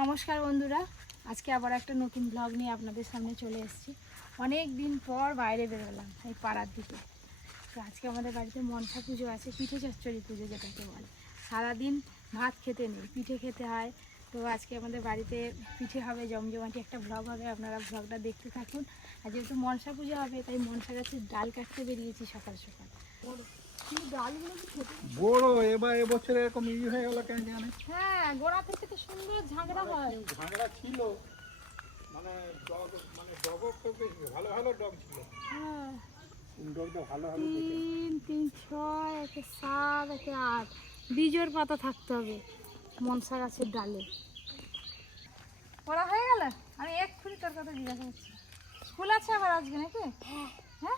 নমস্কার বন্ধুরা, আজকে আবার একটা নতুন ব্লগ নিয়ে আপনাদের সামনে চলে এসেছি। অনেক দিন পর বাইরে বেরোলাম এই পাড়ার দিকে। তো আজকে আমাদের বাড়িতে মনসা পুজো আছে, পিঠে চচ্চড়ি পুজো যেটাকে বলে। সারাদিন ভাত খেতে নেই, পিঠে খেতে হয়। তো আজকে আমাদের বাড়িতে পিঠে হবে, জমজমাটি একটা ব্লগ হবে, আপনারা ব্লগটা দেখতে থাকুন। আর যেহেতু মনসা পুজো হবে, তাই মনসা গাছের ডাল কাটতে বেরিয়েছি সকাল সকাল। বড় এবার এবছর এরকম ই হয়ে গেল কেন জানে। হ্যাঁ গোড়া থেকে তো সুন্দর ঝাঁকড়া হয়। ঝাঁকড়া ছিল মানে ডগ মানে ডগও খুব বেশি ভালো ভালো ডগ ছিল। হ্যাঁ। ডগটা ভালো ভালো তিন তিন ছয় একে সাত একে আট। বীজের পাতা থাকতে হবে মনসা গাছের ডালে। পড়া হয়ে গেল? আমি এক এক্ষুনি তোর কথা জিজ্ঞাসা করছি। স্কুল আছে আবার আজকে নাকি? হ্যাঁ। ও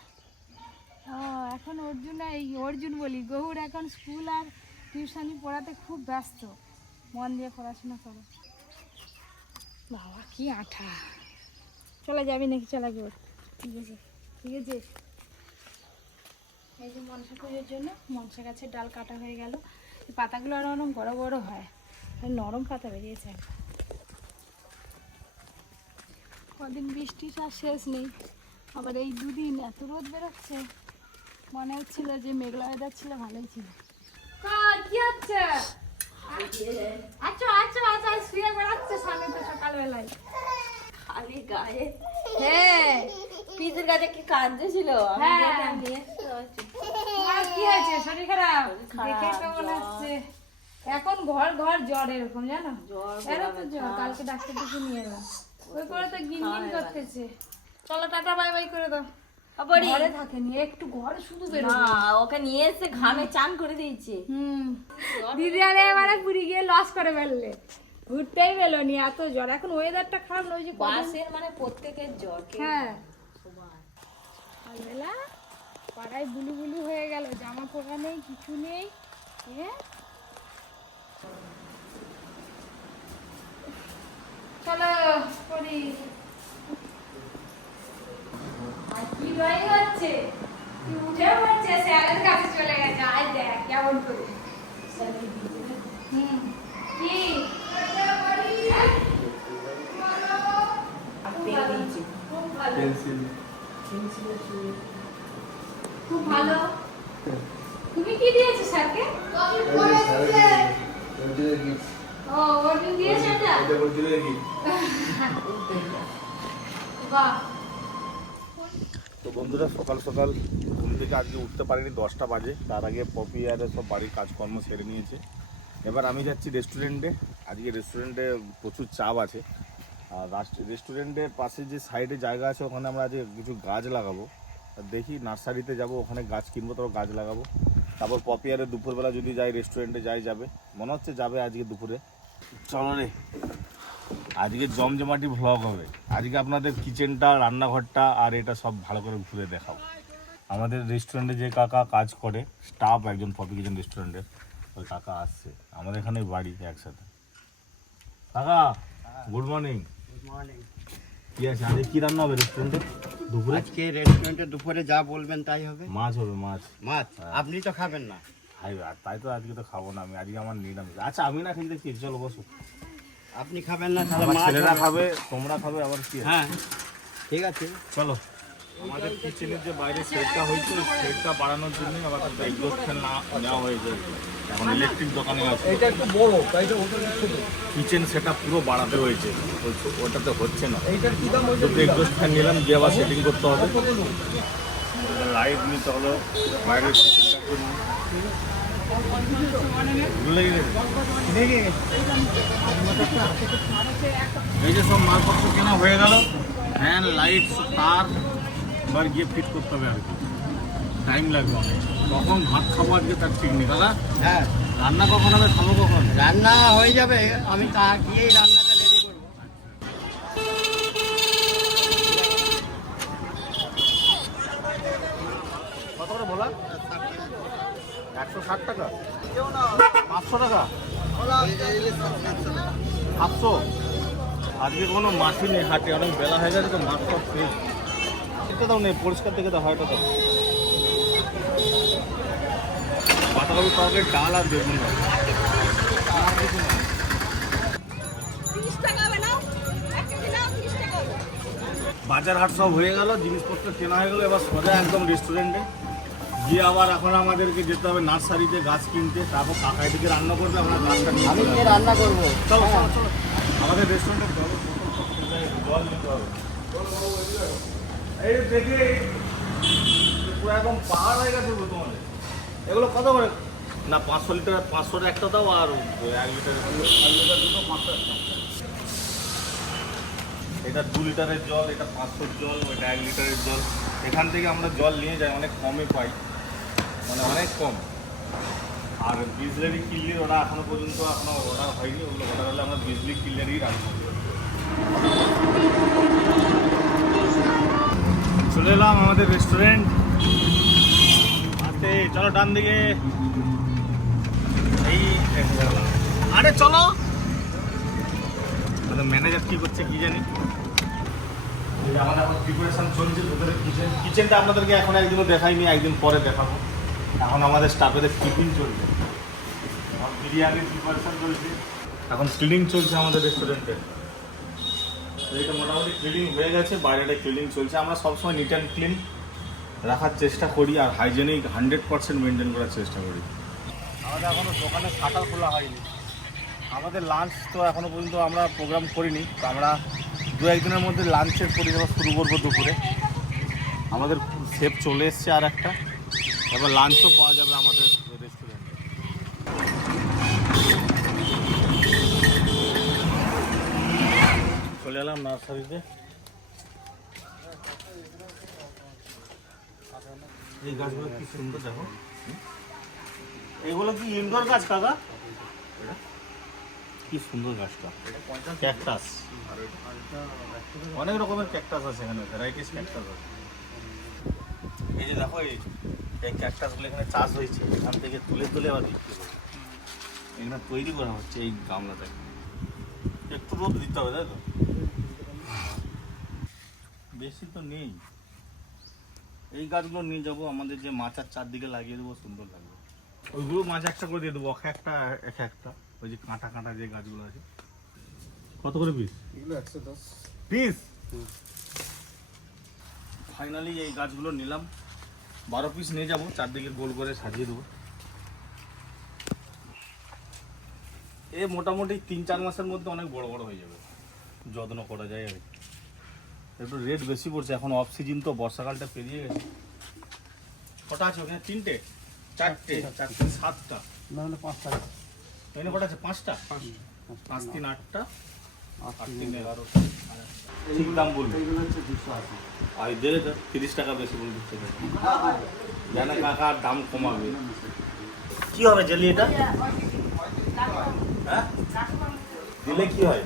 এখন অর্জুন এই অর্জুন বলি গহুর এখন স্কুল আর টিউশনি পড়াতে খুব ব্যস্ত। মন দিয়ে পড়াশোনা করো। বাবা কি আঠা। চলে যাবি নাকি? চলে গিয়ে ঠিক আছে ঠিক আছে। এই যে মনসা পুজোর জন্য মনসা গাছের ডাল কাটা হয়ে গেল। পাতাগুলো আরও অনেক বড় বড় হয়। নরম পাতা বেরিয়েছে। কদিন বৃষ্টির আর শেষ নেই। আবার এই দুদিন এত রোদ বেরোচ্ছে। মনে হচ্ছিল যে মেঘলা ওয়েদার ছিল ভালোই ছিল। কি হচ্ছে? আচ্ছা আচ্ছা আচ্ছা শুয়ে বেড়াচ্ছে সামনে তো সকালবেলায়। খালি গায়ে। হ্যাঁ। কাছে কি কাঁদতে ছিল? হ্যাঁ। কি হয়েছে? শরীর খারাপ? দেখে তো মনে হচ্ছে। এখন ঘর ঘর জ্বর এরকম জানো? জ্বর, তো জ্বর কালকে ডাক্তার দেখে নিয়ে এলাম। ওই করে তো গিন গিন করতেছে। চলো টাটা বাই বাই করে দাও। আবারই? ঘরে থাকেনি একটু ঘরে শুধু বেরো ওকে নিয়ে এসে ঘামে চান করে দিয়েছে। হুম। দিদি আরে এবারে পুরী গিয়ে লস করে ফেললে। ঘুরতেই পেল নি এত জ্বর। এখন ওয়েদারটা খারাপ নয় যে বাসের মানে প্রত্যেকের জ্বর হ্যাঁ। সকালবেলা পাড়ায় বুলু বুলু হয়ে গেল জামা পোকা নেই কিছু নেই হ্যাঁ? চলো করি আর কি ড্রয়িং হচ্ছে কি উঠে পড়ছে স্যারের কাছে চলে গেছে আয় দেখ কেমন করে হুম কি হ্যাঁ? খুব ভালো খুব ভালো তুমি কি দিয়েছ স্যারকে ও অর্জুন দিয়েছে এটা বাহ তো বন্ধুরা, সকাল সকাল ঘুম থেকে আজকে উঠতে পারিনি, দশটা বাজে। তার আগে পপি আর সব বাড়ির কাজকর্ম সেরে নিয়েছে। এবার আমি যাচ্ছি রেস্টুরেন্টে। আজকে রেস্টুরেন্টে প্রচুর চাপ আছে। আর রেস্টুরেন্টের পাশে যে সাইডে জায়গা আছে, ওখানে আমরা আজকে কিছু গাছ লাগাবো। দেখি নার্সারিতে যাব, ওখানে গাছ কিনবো, তারপর গাছ লাগাবো। তারপর পপি আরে দুপুরবেলা যদি যাই, রেস্টুরেন্টে যাই, যাবে। মনে হচ্ছে যাবে আজকে দুপুরে। চলো রে। আজকে জমজমাটি ভ্লগ হবে। আজকে আপনাদের কিচেনটা রান্নাঘরটা আর এটা সব ভালো করে ঘুরে দেখাবো। আমাদের রেস্টুরেন্টে যে কাকা কাজ করে স্টাফ একজন পপি কিচেন রেস্টুরেন্টের ওই কাকা আসছে। আমাদের এখানে বাড়ি একসাথে। কাকা গুড মর্নিং কি আছে? আজকে কি রান্না হবে রেস্টুরেন্টে দুপুরে? আজকে রেস্টুরেন্টে দুপুরে যা বলবেন তাই হবে। মাছ হবে মাছ। মাছ? আপনি তো খাবেন না। হাই তাই তো আজকে তো খাব না আমি আজকে আমার নিরামিষ। আচ্ছা আমি না খেতে কি চলো বসো। আপনি খাবেন না তাহলে ছেলেরা খাবে তোমরা খাবে আবার কি হ্যাঁ? ঠিক আছে। চলো। আমাদের কিচেনের যে বাইরে সেটটা হয়েছে সেটটা বাড়ানোর জন্য আবার একটা এক্সস্ট ফ্যান নেওয়া হয়েছে এখন ইলেকট্রিক দোকানে আছে। এটা একটু বড় তাই তো ওটা ছোট। কিচেন সেটা পুরো বাড়াতে হয়েছে। ওই- ওটাতে হচ্ছে না। এইটার কি দাম ওইটা দুটো এক্সস্ট ফ্যান নিলাম দিয়ে আবার সেটিং করতে হবে। লাইট নিতে হলো বাইরের কিচেনটার জন্য। এই যে সব মালপত্র কেনা হয়ে গেল। ফ্যান লাইট তার এবার গিয়ে ফিট করতে হবে আর কি। টাইম লাগবে কখন ভাত খাব আজকে তার ঠিক নেই। দাদা হ্যাঁ। রান্না কখন হবে খাব কখন? রান্না হয়ে যাবে। আমি তা গিয়েই রান্নাটা ষাট টাকা? পাঁচশো টাকা? সাতশো? আজকে কোনো মাছই নেই হাটে অনেক বেলা হয়ে গেছে তো মাছ সব ফ্রেশ সেটা তো নেই পরিষ্কার থেকে তো হয়তো দাও। বাঁধাকপি তরকারি ডাল আর বেগুন বাজার হাট সব হয়ে গেল জিনিসপত্র কেনা হয়ে গেলো এবার সোজা একদম রেস্টুরেন্টে গিয়ে আবার এখন আমাদেরকে যেতে হবে নার্সারিতে গাছ কিনতে তারপর কাকা এদিকে রান্না করবে আমরা গাছটা নিয়ে আমি যাব। রান্না করব। চলো চলো চলো। আমাদের রেস্টুরেন্টে জল জল নিতে হবে। এই দেখে পুরো একদম পাহাড় হয়ে গেছে তোমাদের। এগুলো কত করে? না পাঁচশো লিটার পাঁচশোর একটা দাও আর এক লিটার এক লিটার দুটো পাঁচশো এটা দু লিটারের জল এটা পাঁচশোর জল ওইটা এক লিটারের জল। এখান থেকে আমরা জল নিয়ে যাই অনেক কমে পাই। মানে অনেক কম। আর বিজলারি কিল্লির ওরা এখনও পর্যন্ত এখনও অর্ডার হয়নি, ওগুলো অর্ডার হলে আমরা বিজলি কিল্লারই রাখব চলে এলাম আমাদের রেস্টুরেন্ট আস্তে চলো ডান দিকে। এই আরে চলো। ম্যানেজার কি করছে কি জানি। আমাদের এখন প্রিপারেশন চলছে, ভেতরে কিচেন কিচেনটা আপনাদেরকে এখন একদিনও দেখাইনি, একদিন পরে দেখাবো। এখন আমাদের স্টাফেদের টিফিন চলছে। এখন বিরিয়ানির প্রিপারেশন চলছে। এখন ক্লিনিং চলছে আমাদের রেস্টুরেন্টে এটা মোটামুটি ক্লিনিং হয়ে গেছে, বাইরেটা ক্লিনিং চলছে। আমরা সবসময় নিট অ্যান্ড ক্লিন রাখার চেষ্টা করি আর হাইজেনিক হান্ড্রেড পার্সেন্ট মেনটেন করার চেষ্টা করি। আমাদের এখনও দোকানে শাটার খোলা হয়নি। আমাদের লাঞ্চ তো এখনও পর্যন্ত আমরা প্রোগ্রাম করিনি। তো আমরা দু একদিনের মধ্যে লাঞ্চের পরিষেবা শুরু করব দুপুরে। আমাদের শেপ চলে এসছে আর একটা। এবার লাঞ্চও পাওয়া যাবে আমাদের রেস্টুরেন্টে চলে এলাম নার্সারিতে। এই গাছগুলো কি সুন্দর, দেখো। এগুলো কি ইনডোর গাছ, কাকা? কি সুন্দর গাছটা। ক্যাকটাস অনেক রকমের ক্যাকটাস আছে এখানে ভ্যারাইটিস ক্যাকটাস আছে। এই যে দেখো এই এই ক্যাকটাসগুলো এখানে চাষ হয়েছে এখান থেকে তুলে তুলে আবার বিক্রি করে এখানে তৈরি করা হচ্ছে এই গামলাটাকে। একটু রোদ দিতে হবে তাই তো? বেশি তো নেই। এই গাছগুলো নিয়ে যাব আমাদের যে মাচার চারদিকে লাগিয়ে দেবো সুন্দর লাগবে। ওইগুলো মাছ একটা করে দিয়ে দেবো এক একটা এক একটা ওই যে কাঁটা কাঁটা যে গাছগুলো আছে। কত করে পিস এগুলো একশো দশ। পিস ফাইনালি এই গাছগুলো নিলাম। বারো পিস নিয়ে যাব চারদিকে গোল করে সাজিয়ে দেবো। এ মোটামুটি তিন চার মাসের মধ্যে অনেক বড় বড় হয়ে যাবে। যত্ন করা যায় আর। একটু রেট বেশি পড়ছে এখন অফ সিজন তো বর্ষাকালটা পেরিয়ে গেছে। কটা আছে ওখানে? তিনটে? চারটে? চারটে সাতটা? না হলে পাঁচ এখানে কটা আছে? পাঁচটা? পাঁচ তিন আটটা? আট তিন এগারোটা। ঠিক দাম বলব। এইগুলো হচ্ছে দুশো আশি। আর দেবে তো তিরিশ টাকা বেশি বলে দিচ্ছে জানে কাকা আর দাম কমাবে। কি হবে জেলি এটা? হ্যাঁ? দিলে কি হয়?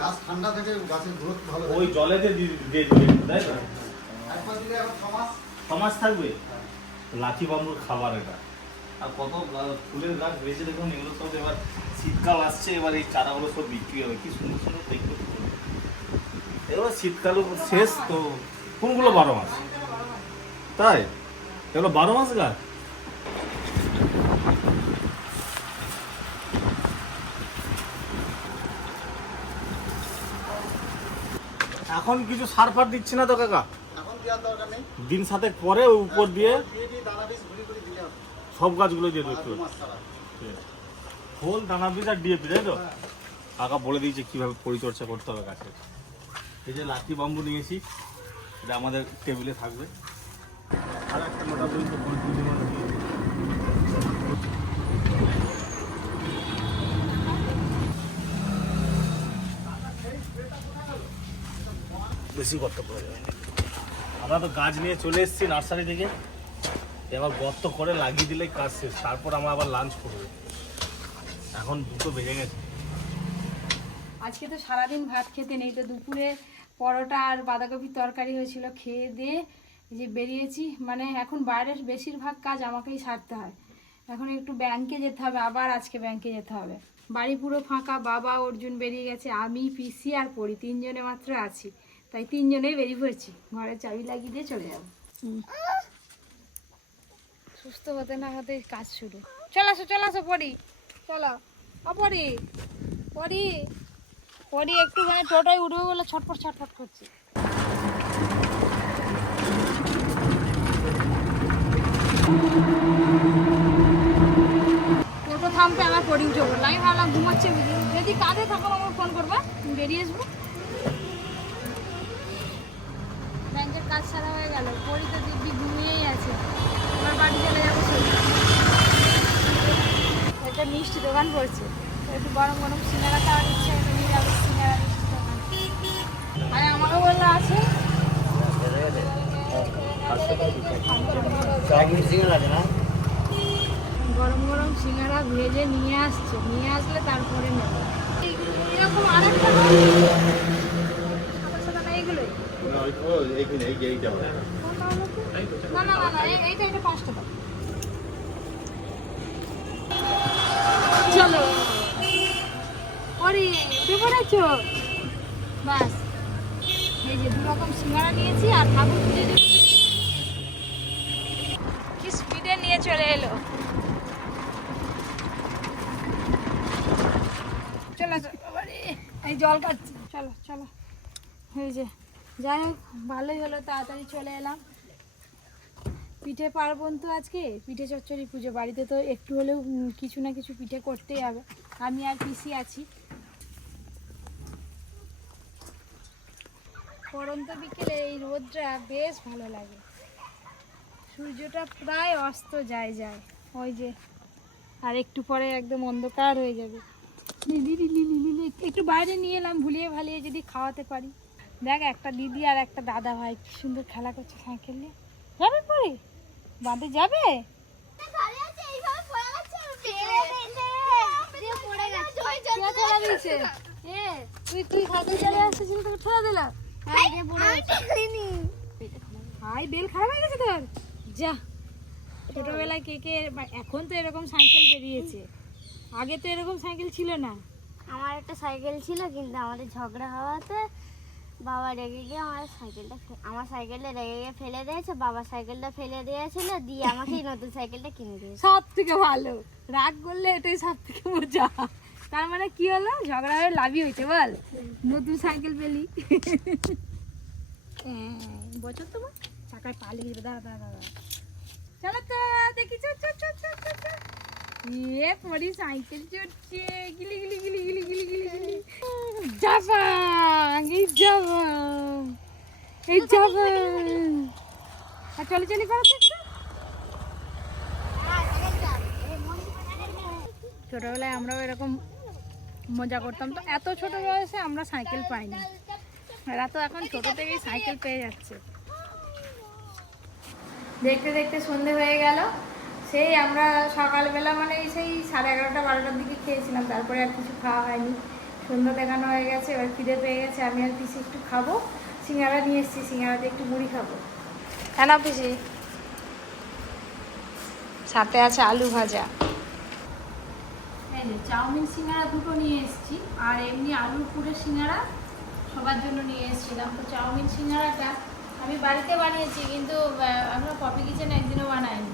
গাছ ঠান্ডা থেকে গাছের গ্রোথ ভালো ওই জলেতে দি- দিয়ে দিবে তাই তো? একবার দিলে এখন ছমাস সমাজ থাকবে? লাঠি বাম্বুর খাবার এটা। আর কত ফুলের গাছ বেঁচে দেখুন এগুলো সব এবার শীতকাল আসছে এবার এই চারাগুলো সব বিক্রি হবে। কি সুন্দর সুন্দর দেখতে। এগুলো শীতকাল শেষ তো কোনগুলো বারো মাস? তাই? এগুলো বারো মাস গাছ এখন কিছু সার ফার দিচ্ছি না তো কাকা। দিন সাথে পরে ওই উপর দিয়ে সব গাছগুলো দিয়ে দিতে ছাড়া খোল দানা বীজ আর ডিএপি তাই তো? কাকা বলে দিয়েছে কীভাবে পরিচর্যা করতে হবে গাছের। এই যে লাঠি বাম্বু নিয়েছি, এটা আমাদের টেবিলে থাকবে। আর একটা মোটা বেশি গর্ত যাবে আমরা তো গাছ নিয়ে চলে এসেছি নার্সারি থেকে। এবার গর্ত করে লাগিয়ে দিলেই কাজ শেষ। তারপর আমরা আবার লাঞ্চ করব। এখন দুটো বেজে গেছে। আজকে তো সারাদিন ভাত খেতে নেই, তো দুপুরে পরোটা আর বাঁধাকপির তরকারি হয়েছিল। খেয়ে দিয়ে যে বেরিয়েছি মানে এখন বাইরের বেশিরভাগ কাজ আমাকেই সারতে হয়। এখন একটু ব্যাংকে যেতে হবে, আবার আজকে ব্যাংকে যেতে হবে। বাড়ি পুরো ফাঁকা, বাবা, অর্জুন বেরিয়ে গেছে, আমি, পিসি আর পড়ি তিনজনে মাত্র আছি। তাই তিনজনেই বেরিয়ে পড়েছি ঘরে চাবি লাগিয়ে দিয়ে চলে যাব। সুস্থ হতে না হতে কাজ শুরু। চল আসো চল আসো পড়ি চলো ও পড়ি পরে একটুখানি টোটায় উঠবে বলে ছটফট ছটফট করছে। টোটো থামতে আমার পরে উঠে পড়ল আমি ভাবলাম ঘুমাচ্ছে যদি কাঁধে থাকো আমার ফোন করবে বেরিয়ে আসব। ব্যাংকের কাজ সারা হয়ে গেল পরি তো দিদি ঘুমিয়েই আছে। আমার বাড়ি চলে যাব একটা মিষ্টি দোকান করছে একটু গরম গরম সিনেমা খাওয়ার ইচ্ছে গরম গরম সিঙ্গারা ভেজে নিয়ে আসছে নিয়ে আসলে তারপরে নেব এরকম এইটা এটা পাঁচটা চলো ওরে উঠে পড়েছো বাস। এই যে দু রকম সিঙ্গারা নিয়েছি আর ঠাকুর পুজো কি স্পিডে নিয়ে চলে এলো। চলো এই জল খাচ্ছি। চলো চলো। এই যে, যাই হোক, ভালোই হলো, তাড়াতাড়ি চলে এলাম। পিঠে পার্বণ তো আজকে, পিঠে চচ্চড়ি পুজো। বাড়িতে তো একটু হলেও কিছু না কিছু পিঠে করতেই হবে। আমি আর পিসি আছি। পরন্ত বিকেলে এই রোদটা বেশ ভালো লাগে সূর্যটা প্রায় অস্ত যায় যায় ওই যে আর একটু পরে একদম অন্ধকার হয়ে যাবে লিলি লিলি লিলি লিলি। একটু বাইরে নিয়ে এলাম ভুলিয়ে ভালিয়ে যদি খাওয়াতে পারি দেখ একটা দিদি আর একটা দাদা ভাই কি সুন্দর খেলা করছে সাইকেল নিয়ে যাবে পরে বাঁধে যাবে তুই তুই সাইকেল চালিয়ে আসতেছিলি তোকে ঠেলা দিলাম হাই বেল খারাপ হয়ে গেছে তোর? যা। ছোটবেলায় কে কে এখন তো এরকম সাইকেল বেরিয়েছে। আগে তো এরকম সাইকেল ছিল না। আমার একটা সাইকেল ছিল কিন্তু আমাদের ঝগড়া হওয়াতে বাবা রেগে গিয়ে আমার সাইকেলটা আমার সাইকেলটা রেগে গিয়ে ফেলে দিয়েছে বাবা সাইকেলটা ফেলে দিয়েছিল দিয়ে আমাকে নতুন সাইকেলটা কিনে দিয়েছে। সব থেকে ভালো। রাগ করলে এটাই সব থেকে মজা। তার মানে কি হলো? ঝগড়া হয়ে লাভই হয়েছে বল। নতুন সাইকেল পেলি। হ্যাঁ, বছর তো বল। চাকায় পালিয়ে যাবে। দাঁড়া দাঁড়া দাঁড়া। চলো তো দেখি চল চল চল চল চল চল। ইয়ে পরি সাইকেল চড়ছে। গিলি গিলি গিলি গিলি গিলি গিলি গিলি। যাবা এই যাবা এই যাবা। আর চলে চলে করো তো একটু। ছোটবেলায় আমরাও এরকম মজা করতাম। তো এত ছোট বয়সে আমরা সাইকেল পাইনি। এরা তো এখন ছোট থেকেই সাইকেল পেয়ে যাচ্ছে। দেখতে দেখতে সন্ধে হয়ে গেল। সেই আমরা সকালবেলা মানে সেই সাড়ে এগারোটা, বারোটার দিকে খেয়েছিলাম। তারপরে আর কিছু খাওয়া হয়নি। সন্ধ্যা দেখানো হয়ে গেছে, এবার খিদে পেয়ে গেছে। আমি আর পিসি একটু খাব। সিঙ্গারা নিয়ে এসেছি, সিঙ্গারাতে একটু মুড়ি খাব। কেন পিসি? সাথে আছে আলু ভাজা। এই যে চাউমিন সিঙ্গারা দুটো নিয়ে এসেছি, আর এমনি আলুর পুরের সিঙ্গারা সবার জন্য নিয়ে এসেছিলাম। তো চাউমিন সিঙ্গারাটা আমি বাড়িতে বানিয়েছি, কিন্তু আমরা কফি কিচেন একদিনও বানাইনি।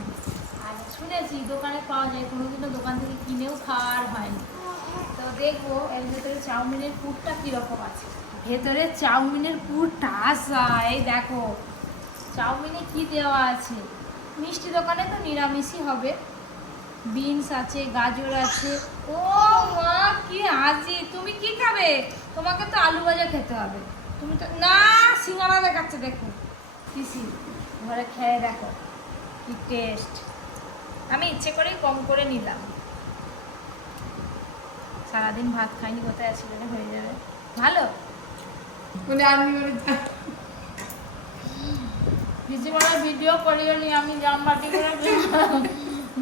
আর শুনেছি দোকানে পাওয়া যায় কোনো কোনোদিনও দোকান থেকে কিনেও খাওয়ার হয়নি। তো দেখব এর ভেতরে চাউমিনের পুরটা কীরকম আছে। ভেতরে চাউমিনের পুরটা আসা, এই দেখো, চাউমিনে কি দেওয়া আছে? মিষ্টি দোকানে তো নিরামিষই হবে। বিনস আছে গাজর আছে। ও মা কি হাজি তুমি কি খাবে? তোমাকে তো আলু ভাজা খেতে হবে। তুমি তো না সিঙ্গারা দেখাচ্ছে দেখো। পিসি ঘরে খেয়ে দেখো। কি টেস্ট আমি ইচ্ছে করেই কম করে নিলাম। সারাদিন ভাত খাইনি কোথায় আছি বলে হয়ে যাবে। ভালো? পিসিমারা ভিডিও করিও নি আমি জাম বাটি করে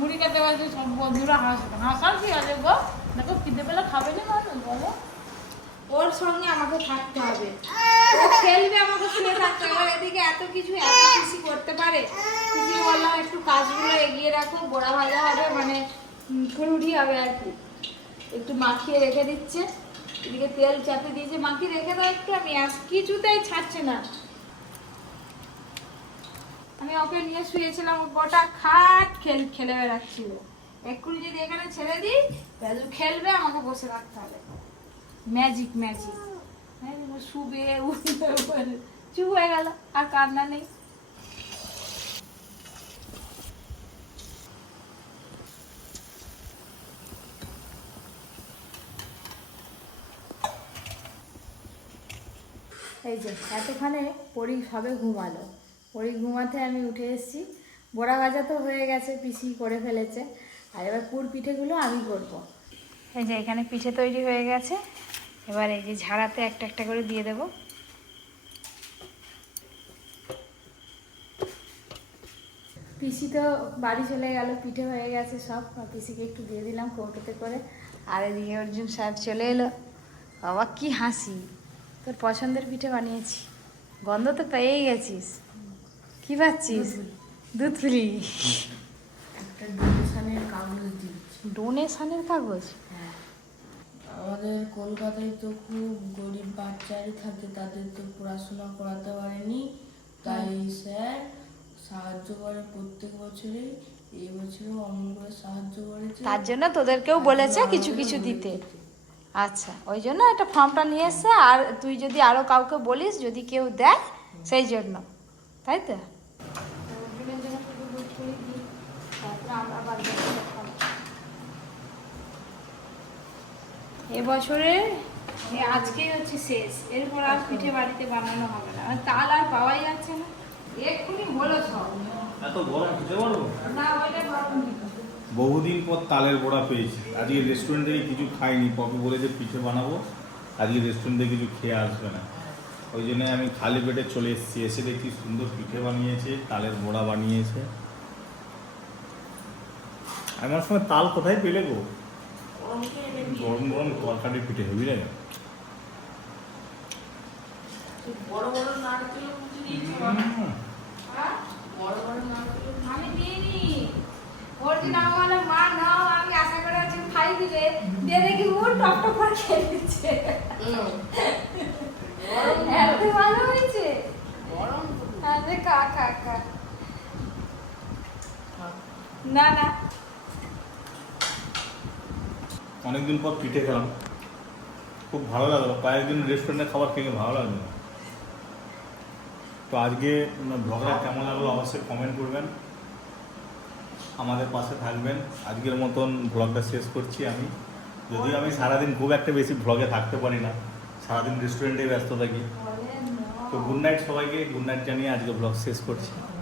মুড়ি খেতে পারছি সব বন্ধুরা হাসবে হাসার কি আছে গো? দেখো খিদে পেলে খাবে না মানুষ বলো? ওর সঙ্গে আমাকে থাকতে হবে। ও খেলবে আমাকে শুয়ে থাকতে হবে। এদিকে এত কিছু এত কিছু করতে পারে পিসি বললাম একটু কাজগুলো এগিয়ে রাখো বড়া ভাজা হবে মানে ফুলুরি হবে আর কি। একটু মাখিয়ে রেখে দিচ্ছে। এদিকে তেল চাপে দিয়েছে। মাখিয়ে রেখে দাও একটু আমি আজ কিছুতেই ছাড়ছে না। আমি ওকে নিয়ে শুয়েছিলাম, ও গোটা খাট খেল, খেলে বেড়াচ্ছিল। এক্ষুনি যদি এখানে ছেড়ে দিই প্যাজু খেলবে, আমাকে বসে রাখতে হবে। ম্যাজিক ম্যাজিক শুবে চুপ হয়ে গেল, আর কান্না নেই। এই যে, এতখানে পরি সবে ঘুমালো। পরি ঘুমাতে আমি উঠে এসেছি। বড়া ভাজা তো হয়ে গেছে পিসি করে ফেলেছে। আর এবার পুর পিঠেগুলো আমি করব। এই যে এখানে পিঠে তৈরি হয়ে গেছে। এবার এই যে ঝাড়াতে একটা একটা করে দিয়ে দেব। পিসি তো বাড়ি চলে গেল পিঠে হয়ে গেছে সব। পিসিকে একটু দিয়ে দিলাম কৌটোতে করে। আর এদিকে অর্জুন সাহেব চলে এলো। বাবা কি হাসি। তোর পছন্দের পিঠে বানিয়েছি। গন্ধ তো পেয়েই গেছিস। কি পাচ্ছিস দুধ পুলি একটা ডোনেশনের কাগজ দিচ্ছি। ডোনেশনের কাগজ? আমাদের কলকাতায় তো খুব গরিব বাচ্চাই থাকে তাদের তো পড়াশোনা করাতে পারেনি। তাই স্যার সাহায্য করে প্রত্যেক বছরেই এই বছরও অমন করে সাহায্য করেছে। তার জন্য তোদেরকেও বলেছে কিছু কিছু দিতে। আচ্ছা ওই জন্য একটা ফর্মটা নিয়ে এসছে আর তুই যদি আরও কাউকে বলিস যদি কেউ দেয় সেই জন্য। তাই তো? এবছরে আজকেই হচ্ছে শেষ। এরপর আর পিঠে বাড়িতে বানানো হবে না। তাল আর পাওয়াই যাচ্ছে না। এক্ষুনি হলো সব। এত গরম খেতে পারব না হলে গরম বহুদিন পর তালের বড়া পেয়েছি। আজকে রেস্টুরেন্ট থেকে কিছু খাইনি। পপি বলেছে পিঠে বানাবো। আজকে রেস্টুরেন্ট থেকে কিছু খেয়ে আসবে না। ওই জন্য আমি খালি পেটে চলে এসেছি। এসে দেখি সুন্দর পিঠে বানিয়েছে তালের বড়া বানিয়েছে। আমার সময় তাল কোথায় পেলে গো? গরম গরম তরকারি পিঠে হেবি লাগে বড় বড় নারকেল কুচি দিয়েছে হুম। বড় বড় নারকেল আমি দিইনি ওর দিন আমার মা নাও আমি আশা করে আছি খাই দিলে দিয়ে দেখি ও টপ টপ করে খেয়ে দিচ্ছে এত ভালো হয়েছে গরম হ্যাঁ যে খা খা খা না না। অনেকদিন পর পিঠে খেলাম। খুব ভালো লাগল। কয়েকদিন রেস্টুরেন্টে খাবার খেয়ে ভালো লাগল। তো আজকে ব্লগটা কেমন লাগল অবশ্যই কমেন্ট করবেন। আমাদের পাশে থাকবেন। আজকের মতন ব্লগটা শেষ করছি আমি। যদিও আমি সারাদিন খুব একটা বেশি ব্লগে থাকতে পারি না। সারাদিন রেস্টুরেন্টেই ব্যস্ত থাকি। তো গুড নাইট সবাইকে। গুড নাইট জানিয়ে আজকে ব্লগ শেষ করছি।